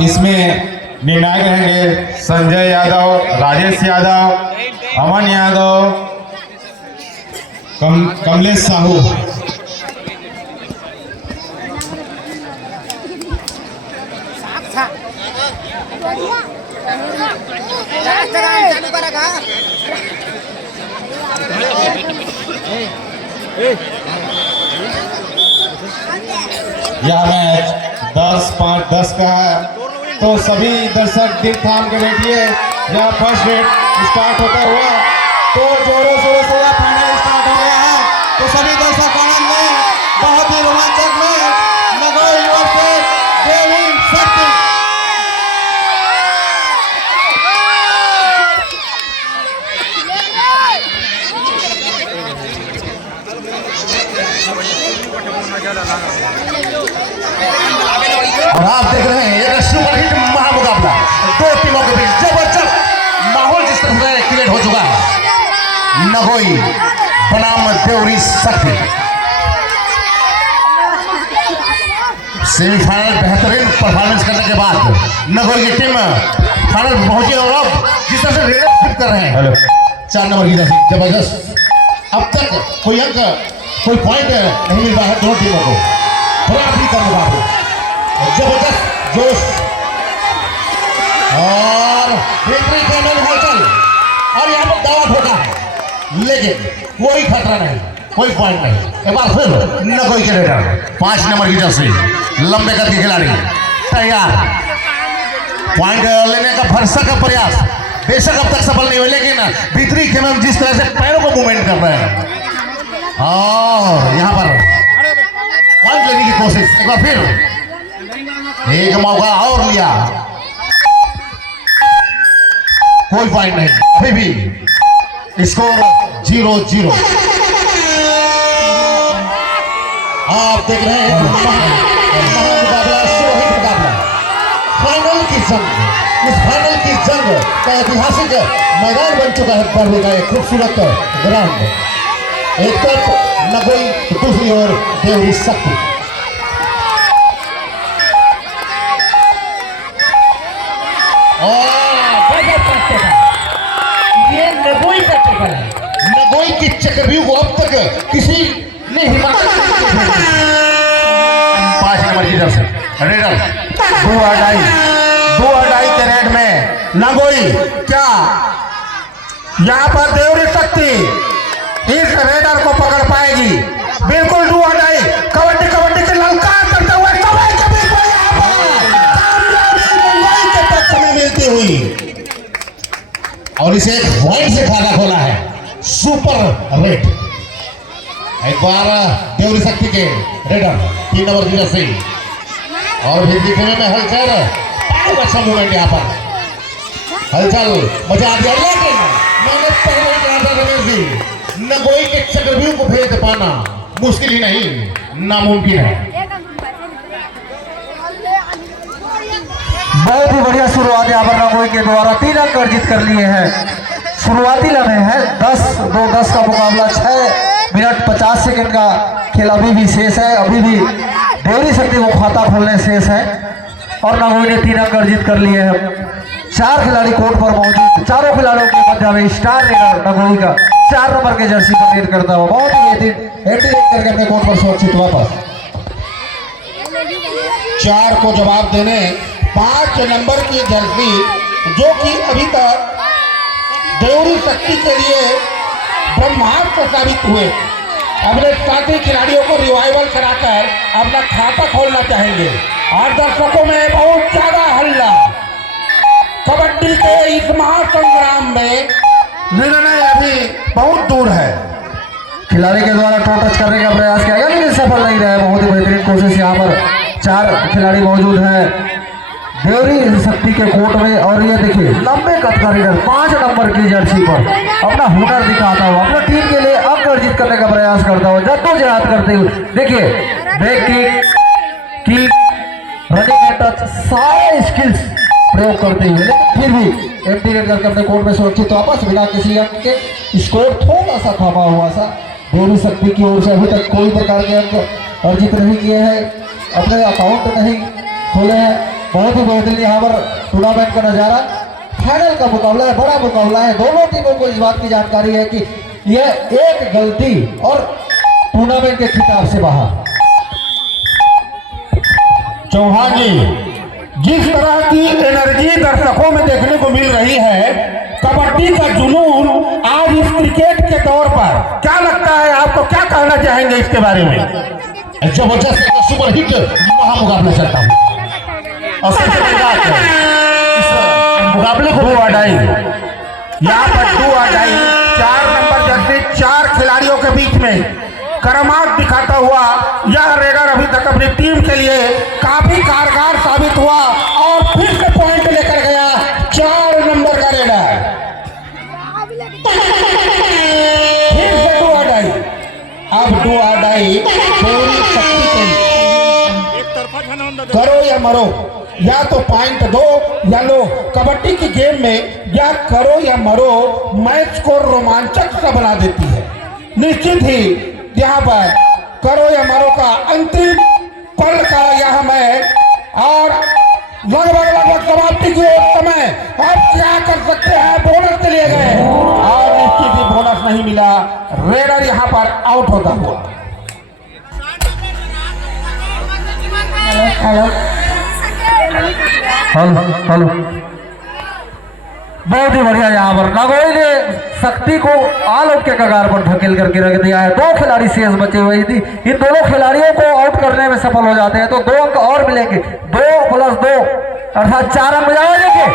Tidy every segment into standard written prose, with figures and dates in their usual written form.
इसमें निर्णायक रहेंगे संजय यादव, राजेश यादव, अमन यादव, कमलेश साहू। यह मैच 10-5-10 का है, तो सभी दर्शक दिल थाम के बैठिए। यह फर्स्ट रेट स्टार्ट होता हुआ तो जोरों शोरों से यह फाइनल स्टार्ट हो गया है, तो सभी दर्शक आनंद में बहुत ही रोमांचक में नगोई युवा से देवी शक्ति। और आप देख रहे हैं ये सुपरहिट महामुकाबला, दो टीमों के बीच जबरदस्त माहौल जिस तरह से क्रिएट हो चुका है। नगोई बनाम देवरी शक्ति सेमीफाइनल बेहतरीन परफॉर्मेंस करने के बाद नगोई की टीम फाइनल में पहुंची और अब जिस तरह से रेड कर रहे हैं 4 नंबर की राशि जबरदस्त। अब तक कोई अंक कोई पॉइंट नहीं मिल रहा है दोनों टीमों को, थोड़ा भी कम बाबू जबरदस्त जोश और विक्ट्री के में हलचल और यहाँ पर दावा ठोका है, लेकिन कोई खतरा नहीं, कोई पॉइंट नहीं। एक बार फिर नगोई के रेडर 5 नंबर की जर्सी लंबे कद के खिलाड़ी तैयार, पॉइंट लेने का भरसक का प्रयास बेशक अब तक सफल नहीं हुए, लेकिन भीतरी खेमे में जिस तरह से पैरों को मूवमेंट कर रहे हैं और यहाँ पर पॉइंट लेने की कोशिश, एक बार फिर एक मौका और लिया, कोई पॉइंट नहीं, अभी भी स्कोर 0-0। आप देख रहे हैं मुकाबला, सुरहित मुकाबला, फाइनल की जंग। इस फाइनल की जंग का ऐतिहासिक मैदान बन चुका है, पर्व का एक खूबसूरत ग्राउंड। एक तरफ नगोई, दूसरी ओर देवरी शक्ति। ये नगोई का चक्कर है, नगोई की चक्रव्यूह को अब तक किसी ने हिमाचल 5 नंबर की तरफ से रेडर 2-2 के रेड में नगोई, क्या यहाँ पर देवरी शक्ति इस रेडर को पकड़ पाएगी? बिल्कुल 2-2 कबड्डी कबड्डी के ललकार करते हुए समय के बीच के पक्ष में मिलती हुई और इसे एक पॉइंट से खाता खोला है सुपर रेड। एक बार देवरी शक्ति के रेडर 3 नंबर की जर्सी और भी दिखने में हलचल, अच्छा मूवमेंट यहाँ पर हलचल मजा आ दिया, लेकिन मैंने पहले कहा था रमेश जी, नगोई के चक्रव्यूह को भेद पाना मुश्किल ही नहीं नामुमकिन है। बहुत ही बढ़िया शुरुआत यहाँ पर नगोई के द्वारा 3 अंक अर्जित कर लिए हैं। शुरुआती लम्हे हैं 10-2-10 का मुकाबला, 6 मिनट 50 सेकंड का खेल अभी भी शेष है, अभी भी देवरी शक्ति को खाता खोलने शेष है और नगोई ने 3 अंक अर्जित कर लिए हैं। 4 खिलाड़ी कोर्ट पर मौजूद, चारों खिलाड़ियों के मध्य में स्टार रेडर नगोई का 4 नंबर के जर्सी पर लीड करता हुआ बहुत ही करके अपने कोर्ट पर सुरक्षित वापस 4 को जवाब देने 5 नंबर की जर्सी, जो कि अभी तक देवरी शक्ति के लिए ब्रह्मास्त्र साबित हुए, अपने साथी खिलाड़ियों को रिवाइवल कराकर अपना खाता खोलना चाहेंगे और दर्शकों में बहुत ज्यादा हल्ला। कबड्डी के इस महासंग्राम में निर्णय अभी बहुत दूर है। खिलाड़ी के द्वारा टो टच करने का प्रयास किया गया लेकिन सफल नहीं रहा। बहुत ही बेहतरीन कोशिश यहाँ पर 4 खिलाड़ी मौजूद हैं देवरी शक्ति के कोर्ट में और ये देखिए लंबे कद का रेडर 5 नंबर की जर्सी पर अपना हुनर दिखाता हुआ अपना टीम के लिए अंक अर्जित करने का प्रयास करता हुआ जद्दोजहद करते हुए देखिए बैक किक, रनिंग टच, सारे स्किल्स प्रयोग करते हुए, लेकिन फिर भी एमटी रेड करके अपने कोर्ट में सुरक्षित वापस बिना किसी अंक के। स्कोर थोड़ा सा थमा हुआ सा देवी शक्ति की ओर से, अभी तक कोई प्रकार के अंक अर्जित नहीं किए हैं, अपने अकाउंट नहीं खोले हैं। बहुत ही बेहतरीन यहाँ पर टूर्नामेंट का नज़ारा, फाइनल का मुकाबला है, बड़ा मुकाबला है। दोनों टीमों को इस बात की जानकारी है कि यह एक गलती और टूर्नामेंट के खिताब से बाहर। चौहान जी, जिस तरह की एनर्जी दर्शकों में देखने को मिल रही है, कबड्डी का जुनून आज इस क्रिकेट के दौर पर, क्या लगता है आपको, क्या कहना चाहेंगे इसके बारे में? जबरदस्त सुपर हिट महामुकाबला चलता हूँ और सबसे बड़ी बात है इस मुकाबले को डू अडाई, यहाँ पर डू अडाई 4 नंबर जर्सी 4 खिलाड़ियों के बीच में करामात दिखाता हुआ यह रेडर अभी तक अपनी टीम के लिए काफी कारगर साबित हुआ और फिर से पॉइंट लेकर गया 4 नंबर का रेडर। फिर से डू अडाई, अब डू अडाई पूरी शक्ति से करो या मरो, या तो पॉइंट दो या लो। कबड्डी की गेम में या करो या मरो मैच को रोमांचक सा बना देती है। निश्चित ही यहाँ पर करो या मरो का अंतिम पल का यह मैच और लगभग समाप्ति की ओर समय। अब क्या कर सकते हैं, बोनस के लिए गए और निश्चित ही बोनस नहीं मिला, रेडर यहाँ पर आउट होता हुआ। हेलो, बहुत ही बढ़िया। यहाँ पर नागोई ने शक्ति को ऑल आउट के कगार पर धकेल करके रख दिया है। 2 खिलाड़ी शेष बचे हुए थी, इन दोनों खिलाड़ियों को आउट करने में सफल हो जाते हैं तो 2 अंक और मिलेंगे। 2 + 2 अर्थात 4 अंक मिलाएंगे।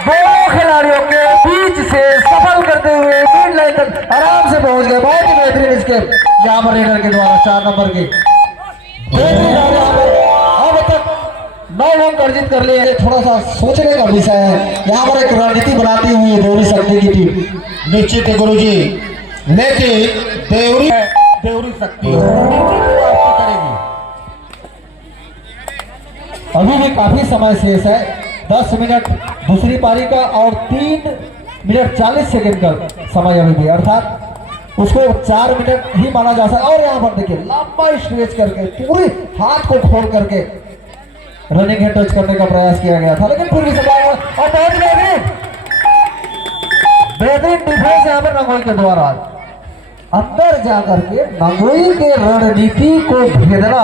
दोनों खिलाड़ियों के बीच से सफल करते हुए मिड लाइन तक आराम से पहुंच गए। बहुत ही बेहतरीन इसके यहाँ पर रेडर के द्वारा 4 नंबर के बेहतरीन। अब तक 9 अंक अर्जित कर लिए हैं। थोड़ा सा सोचने का विषय है, यहाँ पर एक रणनीति बनाती हुई है देवरी शक्ति की टीम। निश्चित है गुरुजी, लेकिन देवरी शक्ति करेगी। अभी भी काफी समय शेष है, 10 मिनट दूसरी पारी का और 3 मिनट 40 सेकंड का समय अभी भी, अर्थात उसको 4 मिनट ही माना जा सकता है। और यहाँ पर देखिए लंबा स्ट्रेच करके पूरी हाथ को खोल करके रनिंग हेड टच करने का प्रयास किया गया था, लेकिन फिर भी सफल हुआ। और बहुत बेहतरीन डिफेंस यहाँ पर नंगोई के द्वारा अंदर जाकर के नंगोई के रणनीति को भेदना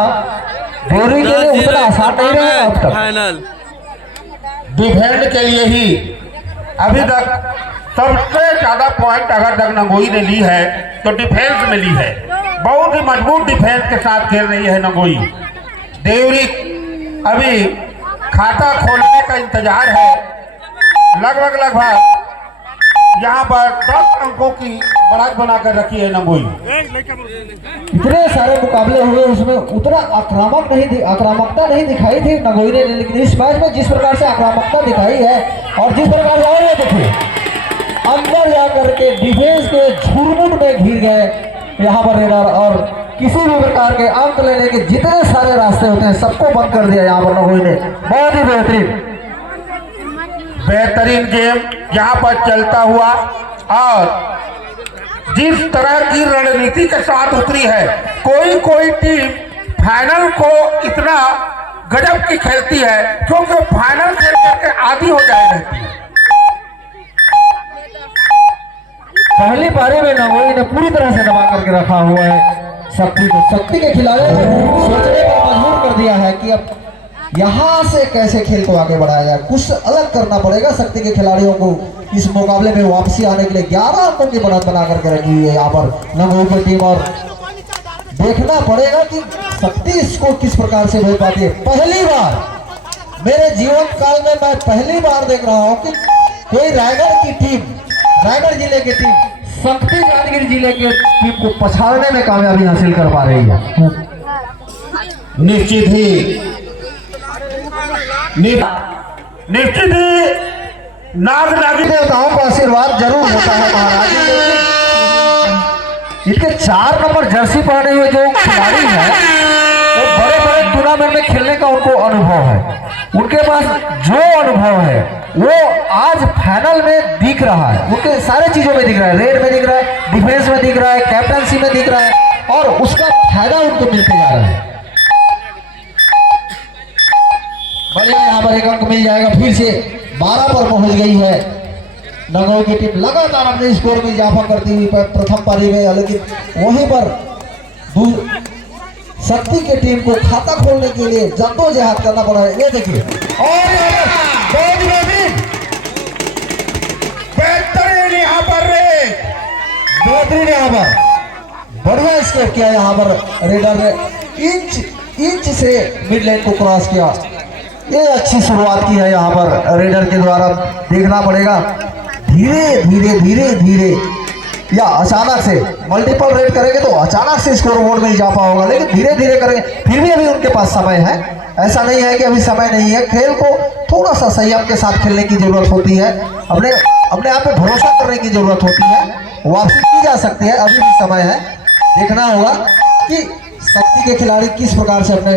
देवरी के लिए उतना आसान नहीं रहा अब तक। फाइनल डिफेंड के लिए ही अभी तक सबसे ज्यादा पॉइंट अगर तक नंगोई ने ली है तो डिफेंस में ली है। बहुत ही मजबूत डिफेंस के साथ खेल रही है नंगोई। देवरी अभी खाता खोलने का इंतजार है। लगभग यहाँ पर 10 अंकों की बढ़त बनाकर रखी है नंगोई। इतने सारे मुकाबले हुए, उसमें उतना आक्रामकता नहीं दिखाई थी नंगोई ने, लेकिन इस मैच में जिस प्रकार से आक्रामकता दिखाई है और जिस प्रकार से और देखिए अंदर जाकर के डिफेंस के झुरमुट में घिर गए यहाँ पर रेडर, और किसी भी प्रकार के अंक लेने के जितने सारे रास्ते होते हैं सबको बंद कर दिया यहाँ पर नंगोई ने। बहुत ही बेहतरीन गेम यहाँ पर चलता हुआ और जिस तरह की रणनीति के साथ उतरी है, कोई टीम फाइनल को इतना गजब की खेलती है क्योंकि फाइनल खेल करके आदी हो जाए रहती है। पहली पारी में नंगोई ने पूरी तरह से दबा करके रखा हुआ है शक्ति को। शक्ति के खिलाड़ियों को सोचने पर मजबूर कर दिया है कि अब यहाँ से कैसे खेल को आगे बढ़ाया जाए, कुछ अलग करना पड़ेगा। शक्ति के खिलाड़ियों को इस मुकाबले में वापसी आने के लिए 11 अंकों की बढ़त बना करके रखी हुई है यहाँ पर नंगोई की टीम, और देखना पड़ेगा कि शक्ति इसको किस प्रकार से भेज पाती है। पहली बार मेरे जीवन काल में मैं पहली बार देख रहा हूँ कि कोई रायगढ़ जिले की टीम शक्ति जादगिरी जिले के टीम को पछाड़ने में कामयाबी हासिल कर पा रही है। निश्चित ही नागी देवताओं का आशीर्वाद जरूर होता है महाराज, लेकिन इनके 4 नंबर जर्सी पहने हुए जो खिलाड़ी हैं वो बड़े टूर्नामेंट में खेलने का उनको अनुभव है। उनके पास जो अनुभव है वो आज फाइनल में दिख रहा है। उनके सारे चीजों में दिख रहा है, रेड में दिख रहा है, डिफेंस में दिख रहा है, कैप्टनसी में दिख रहा है, और उसका फायदा उनको मिलते जा रहा है। बढ़िया, यहाँ पर एक अंक मिल जाएगा। फिर से 12 पर पहुंच गई है नगौर की टीम। लगातार अपने स्कोर में इजाफा करती हुई प्रथम पारी में, लेकिन वहीं पर शक्ति की टीम को खाता खोलने के लिए जद्दोजहद करना पड़ा है। ये देखिए, और बेहतरीन यहाँ पर रे, बेहतरीन यहाँ पर बढ़िया स्कोर किया। यहाँ पर रेडर ने इंच से मिड लाइन को क्रॉस किया। ये अच्छी शुरुआत की है यहाँ पर रेडर के द्वारा। देखना पड़ेगा धीरे धीरे धीरे धीरे या अचानक से मल्टीपल रेड करेंगे तो अचानक से स्कोर बोर्ड में इजाफा होगा, लेकिन धीरे धीरे करेंगे। फिर भी अभी उनके पास समय है, ऐसा नहीं है कि अभी समय नहीं है। खेल को थोड़ा सा संयम के साथ खेलने की जरूरत होती है, अपने आप पे भरोसा करने की जरूरत होती है। वापसी की जा सकती है, अभी भी समय है। देखना होगा कि शक्ति के खिलाड़ी किस प्रकार से अपने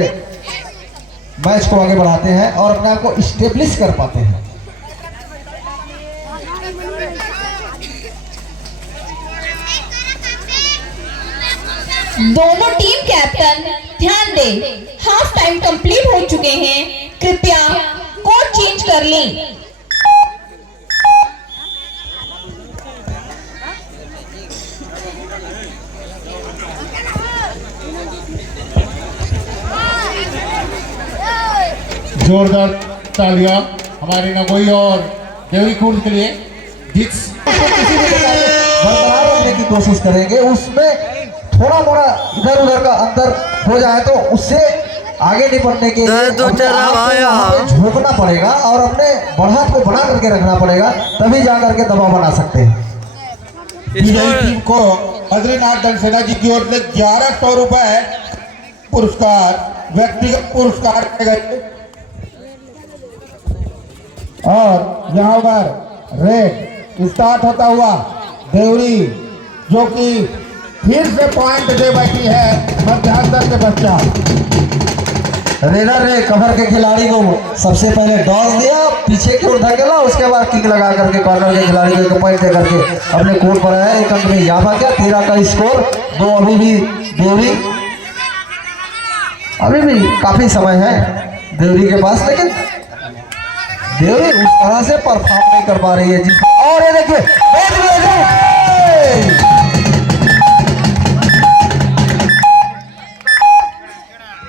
मैच को आगे बढ़ाते हैं और अपने आप को स्टेब्लिश कर पाते हैं। दोनों टीम कैप्टन ध्यान दें, हाफ टाइम कंप्लीट हो चुके हैं, कृपया कोच चेंज कर लें। जोरदार तालियां हमारी नगोई और देवरी खुर्द के लिए। किसी भी प्रकार से बरकरार रखने की कोशिश करेंगे, उसमें थोड़ा मोड़ा इधर उधर का अंदर हो जाए तो उससे आगे नहीं बढ़ने के लिए झोंकना पड़ेगा और अपने बढ़त को बना करके रखना पड़ेगा, तभी जा करके दबाव बना सकते हैं। टीम को बद्रीनाथ दलसेना जी की ओर से 1100 रुपए पुरस्कार, व्यक्तिगत पुरस्कार दिए गए। और यहाँ पर रेड स्टार्ट होता हुआ देवरी, जो कि फिर से पॉइंट दे बैठी है मध्यांतर के बच्चा। रेडर ने कवर के खिलाड़ी को सबसे पहले डॉल दिया, पीछे की ओर धकेला, उसके बाद किक लगा करके कॉर्नर के खिलाड़ी को एक पॉइंट दे करके अपने कोर्ट पर आया। एक अंक में इजाफा किया, 13 का स्कोर। 2 अभी भी देवरी, अभी भी काफी समय है देवरी के पास, लेकिन देवरी उस तरह से परफॉर्म नहीं कर पा रही है जिस। और ये देखिए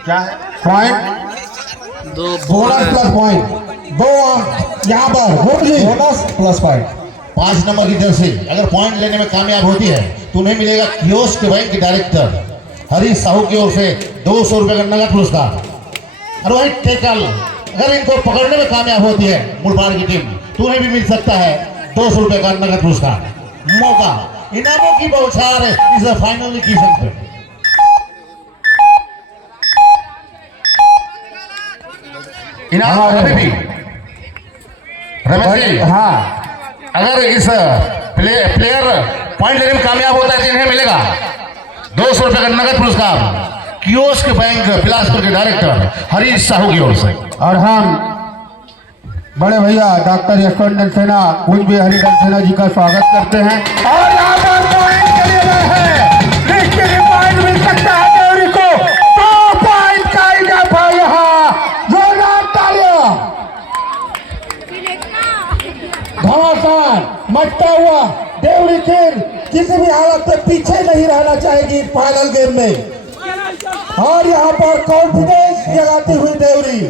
क्या है पॉइंट, बोनस प्लस पॉइंट, 2 अंक यहाँ पर बोनस प्लस पॉइंट। 5 नंबर की जर्सी अगर पॉइंट लेने में कामयाब होती है तो उन्हें मिलेगा कियोस्क बैंक के डायरेक्टर हरीश साहू की ओर से 200 रुपए का नगद पुरस्कार। और वही टेकल अगर इनको पकड़ने में कामयाब होती है मुलबाड़ की टीम तो उन्हें भी मिल सकता है 200 रुपए का नगद पुरस्कार। मौका इनामों की बौछार इस फाइनल की संख्या। इनाम अभी भी रमेश जी, हाँ, अगर इस प्लेयर पॉइंट लेने में कामयाब होता है तो इन्हें मिलेगा 200 रुपए का नगद पुरस्कार कियोस्क बैंक बिलासपुर के डायरेक्टर हरीश साहू की ओर से। और हम बड़े भैया डॉक्टर यशवंत दलसेना, कुछ भी हरि दलसेना जी का स्वागत करते हैं। और यहाँ पर पॉइंट के लिए गए हैं, निश्चित पॉइंट मिल सकता है देवरी को। 2 पॉइंट का इजाफा यहाँ, जोरदार तालियां, घमासान मचता हुआ देवरी खेल किसी भी हालत में पीछे नहीं रहना चाहेगी फाइनल गेम में। और यहाँ पर कॉन्फिडेंस जगाती हुई देवरी,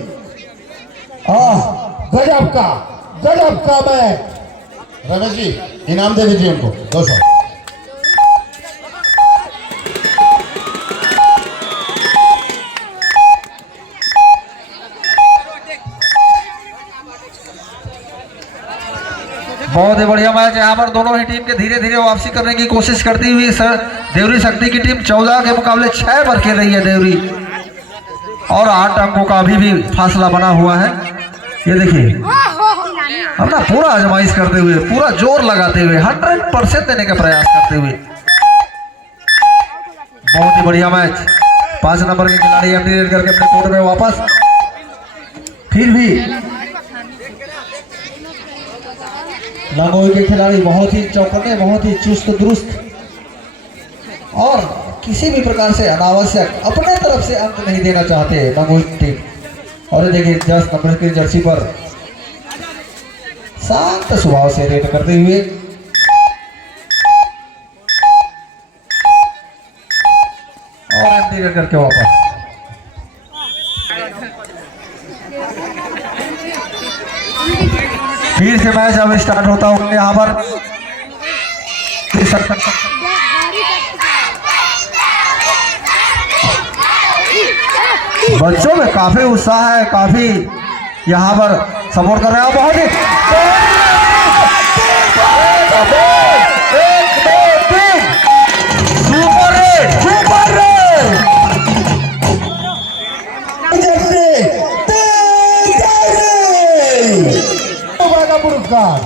गजब का मैच। रमेश जी इनाम दे दीजिए उनको 200। बहुत ही बढ़िया मैच यहाँ पर। दोनों ही टीम के धीरे धीरे वापसी करने की कोशिश करती हुई देवरी शक्ति की टीम 14 के मुकाबले 6 पर खेल रही है देवरी, और 8 अंकों का अभी भी फासला बना हुआ है। ये देखिए अपना पूरा आजमाइश करते हुए, पूरा जोर लगाते हुए, 100% देने का प्रयास करते हुए। बहुत ही बढ़िया मैच। 5 नंबर के खिलाड़ी एमडी रेड करके अपने कोर्ट में वापस। फिर भी लंगोई के खिलाड़ी बहुत ही चौकन्ने, बहुत ही चुस्त दुरुस्त और किसी भी प्रकार से अनावश्यक अपने तरफ से अंक नहीं देना चाहते लंगोई टीम। और ये देखिए 10 नंबर की जर्सी पर शांत स्वभाव से रेड करते हुए और एंट्री करके वापस। फिर से मैच अब स्टार्ट होता हूँ यहाँ पर। बच्चों में काफी उत्साह है, काफी यहाँ पर सपोर्ट कर रहे हैं। बहुत ही 1 2 3 सुपर रेड, सुपर रेड का पुरस्कार।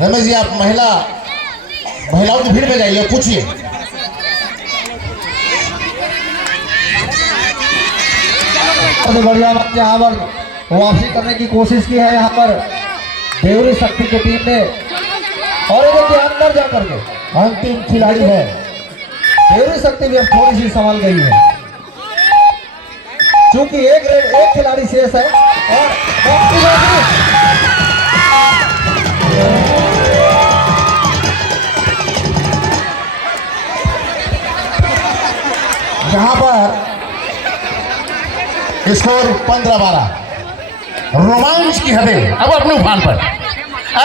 रमेश जी, आप महिलाओं की भीड़ में जाइए, पूछिए। बढ़िया यहाँ पर वापसी करने की कोशिश की है यहाँ पर देवरी शक्ति की टीम ने। और ये देखिए अंदर जाकर के अंतिम खिलाड़ी है देवरी शक्ति भी अब थोड़ी सी संभल गई है, क्योंकि एक खिलाड़ी शेष है। और यहाँ पर स्कोर 15-12, रोमांच की हदें अब अपने उफान पर।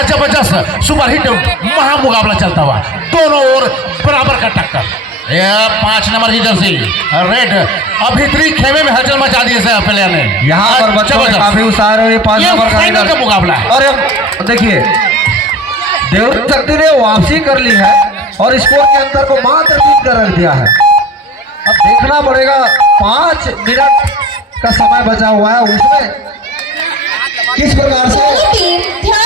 जबरदस्त सुपरहिट महामुकाबला चलता हुआ, दोनों ओर बराबर का टक्कर। यह 5 नंबर की जर्सी रेड अभित्री खेमे में हलचल मचा दी है प्लेयर ने। यहाँ पर बच्चों में काफी उत्साह है। 5 नंबर फाइनल का मुकाबला है। और अब देखिए देवरी शक्ति ने वापसी कर ली है और स्कोर के अंतर को मात्र 3 कर रख दिया है। अब देखना पड़ेगा 5 मिनट का समय बचा हुआ है, उसमें किस प्रकार से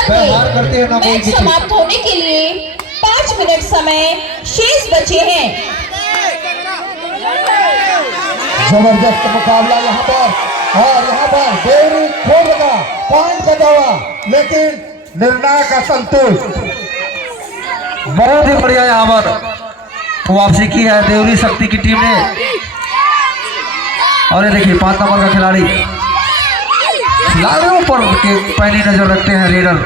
व्यवहार करते हैं ना कोई मैच समाप्त होने के लिए 5 मिनट समय शेष बचे हैं। जबरदस्त मुकाबला यहाँ पर। और यहाँ पर देवरी खोल लगा पॉइंट का दावा, लेकिन निर्णायक असंतुष्ट। बहुत ही बढ़िया यहाँ पर वापसी की है देवरी शक्ति की टीम ने। और ये देखिए 5 नंबर का खिलाड़ियों पर के पैनी नजर रखते हैं रेडर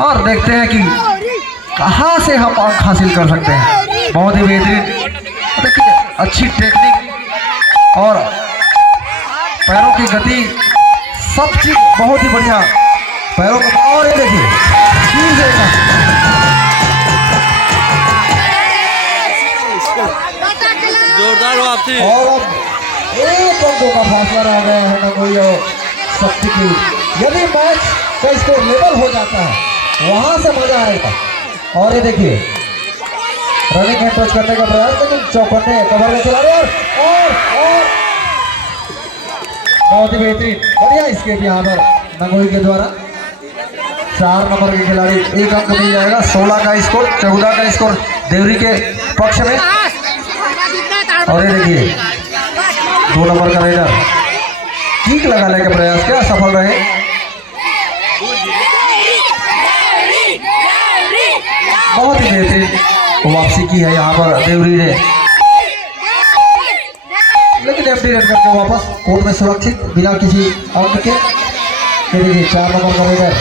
और देखते हैं कि कहां से हम अंक हासिल कर सकते हैं। बहुत ही बेहतरीन, देखिए अच्छी टेक्निक और पैरों की गति, सब चीज बहुत ही बढ़िया पैरों का। और ये देखिए जोरदार वापसी। और अब 1 अंकों का फासला रह गया है लंगोई और शक्ति की। यदि मैच का स्कोर लेवल हो जाता है वहां से मजा आएगा। और ये देखिए रनिंग हैंड टच करने का प्रयास, लेकिन चौकन्ने कवर में खिलाड़ी और बहुत ही बेहतरीन बढ़िया स्केप यहाँ पर लंगोई के द्वारा। 4 नंबर के खिलाड़ी 1 अंक मिल जाएगा। 16 का स्कोर, 14 का स्कोर देवरी के पक्ष में। और ये देखिए 2 नंबर का रेडर किक लगाने का प्रयास किया, सफल रहे। बहुत ही बेहतरीन वापसी की है यहाँ पर देवरी ने, लेकिन एम्प्टी रन करके वापस कोर्ट में सुरक्षित बिना किसी अंक के। ये देखिए 4 नंबर का रेडर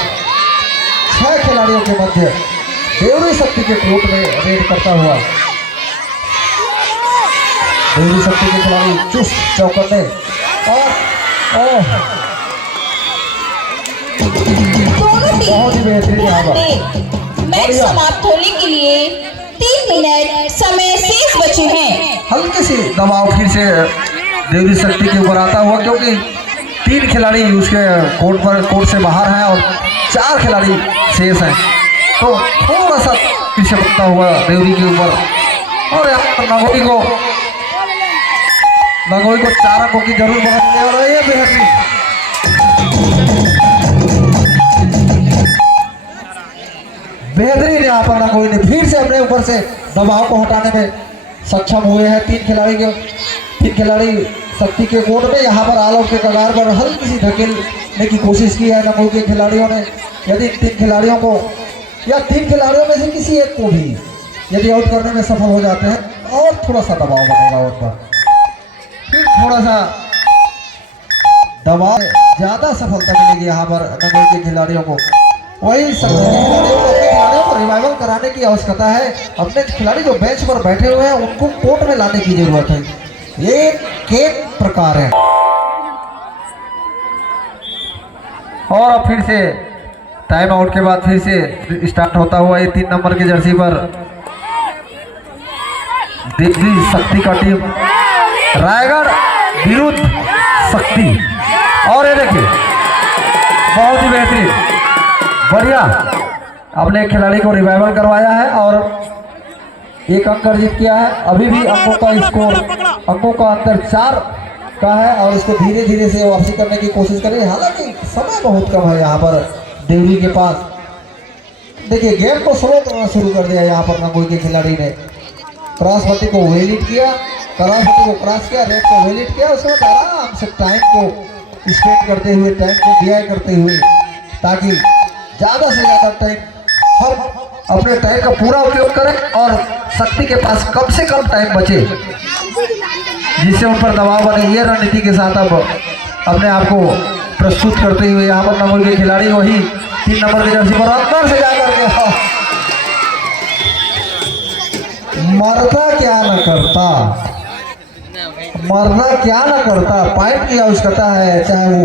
6 खिलाड़ियों के मध्य देवरी शक्ति के कोर्ट में रेड करता हुआ। देवरी शक्ति के खिलाड़ी चुस्त चौकन्ने और बहुत ही बेहतरीन यहाँ पर। मैच समाप्त होने के लिए 3 मिनट समय शेष बचे हैं। हल्के से दबाव फिर से देवरी शक्ति के ऊपर आता हुआ, क्योंकि 3 खिलाड़ी उसके कोर्ट से बाहर हैं और 4 खिलाड़ी शेष हैं, तो थोड़ा सा फिर से बढ़ता हुआ देवरी के ऊपर। और यहाँ पर लंगोई को 4 अंकों की जरूर पकड़ने और ये बेहतरीन बेहतरीन यहाँ पर लंगोई ने फिर से अपने ऊपर से दबाव को हटाने में सक्षम हुए हैं। 3 खिलाड़ी शक्ति के कोर्ट में। यहाँ पर ऑल आउट के कगार पर हल्की सी धकेलने की कोशिश की है नंगोई के खिलाड़ियों ने। यदि 3 खिलाड़ियों को या 3 खिलाड़ियों में से किसी एक को भी यदि आउट करने में सफल हो जाते हैं और थोड़ा सा दबाव बनेगा उन पर, फिर थोड़ा सा दबाव, ज्यादा सफलता मिलेगी यहाँ पर नंगोई के खिलाड़ियों को। वही शक्ति के खिलाड़ियों को, अपने खिलाड़ियों को रिवाइवल कराने की आवश्यकता है। अपने खिलाड़ी जो बेंच पर बैठे हुए हैं उनको कोर्ट में लाने की जरूरत है। ये एक प्रकार है। और अब फिर से टाइम आउट के बाद फिर से स्टार्ट होता हुआ ये 3 नंबर की जर्सी पर दिल्ली शक्ति का टीम रायगढ़ विरुद्ध शक्ति। और ये देखिए बहुत ही बेहतरीन, बढ़िया, अपने एक खिलाड़ी को रिवाइवल करवाया है और 1 अंक अर्जित किया है। अभी भी अंकों का स्कोर, अंकों का अंतर 4 का है और इसको धीरे धीरे से वापसी करने की कोशिश करें। हालांकि समय बहुत कम है यहाँ पर देवरी के पास। देखिए गेम को स्लो करना शुरू कर दिया यहाँ पर नंगोई के खिलाड़ी ने। क्रॉस पट्टी को वेलिट किया, क्रॉस पट्टी को क्रॉस किया, रेड को वेलिट किया, उसके बाद आराम से टाइम को स्पेंड करते हुए, टाइम को व्यय करते हुए, ताकि ज़्यादा से ज़्यादा टाइम हम अपने टाइम का पूरा उपयोग करें और शक्ति के पास कम से कम टाइम बचे जिससे उन पर दबाव बने। ये रणनीति के साथ अब अपने आप को प्रस्तुत करते हुए यहाँ पर नंबर के खिलाड़ी वही 3 नंबर की जर्सी पर अंदर से जाकर के मरना क्या न करता, मरना क्या न करता, पॉइंट की आवश्यकता है। चाहे वो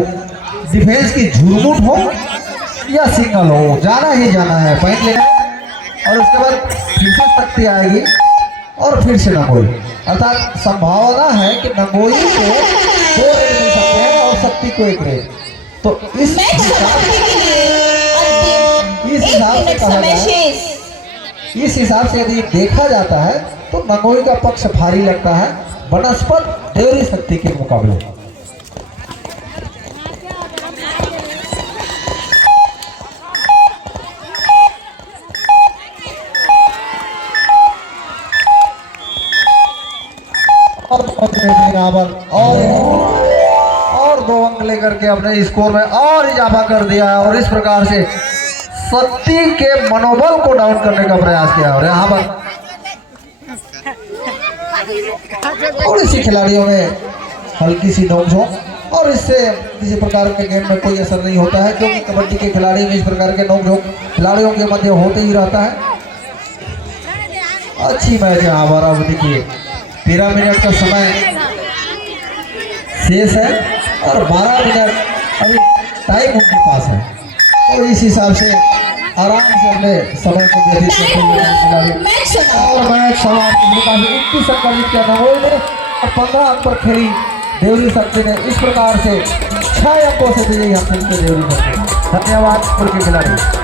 डिफेंस की झुरमुट हो या सिंगल हो, जाना ही जाना है, पॉइंट लेना है। और उसके बाद फिर से शक्ति आएगी और फिर से नंगोई, अर्थात संभावना है कि नंगोई को 2 रेड मिल सकते हैं और शक्ति को 1 रेड। तो इस हिसाब से यदि देखा जाता है तो नंगोई का पक्ष भारी लगता है बनस्पत देवरी शक्ति के मुकाबले। और 2 अंक लेकर के अपने स्कोर में और इजाफा कर दिया है और इस प्रकार से शक्ति के मनोबल को डाउन करने का प्रयास किया। और यहाँ पर थोड़ी सी खिलाड़ियों में हल्की सी नोकझोंक, और इससे किसी प्रकार के गेम में कोई असर नहीं होता है, क्योंकि कबड्डी के खिलाड़ी में इस प्रकार के नोकझोंक खिलाड़ियों के मध्य होते ही रहता है। अच्छी मैच यहाँ पर। अब देखिए 13 मिनट का समय शेष है और 12 मिनट अभी टाइम उनके पास है, तो इस हिसाब से आराम से अपने समय को व्यतीत करते हुए और मैच समाप्त। 21 अंक अर्जित किया नंगोई ने और 15 अंक पर खेली देवरी शक्ति ने। इस प्रकार से 6 अंकों से विजयी हम देवरी शक्ति। धन्यवाद के खिलाड़ी।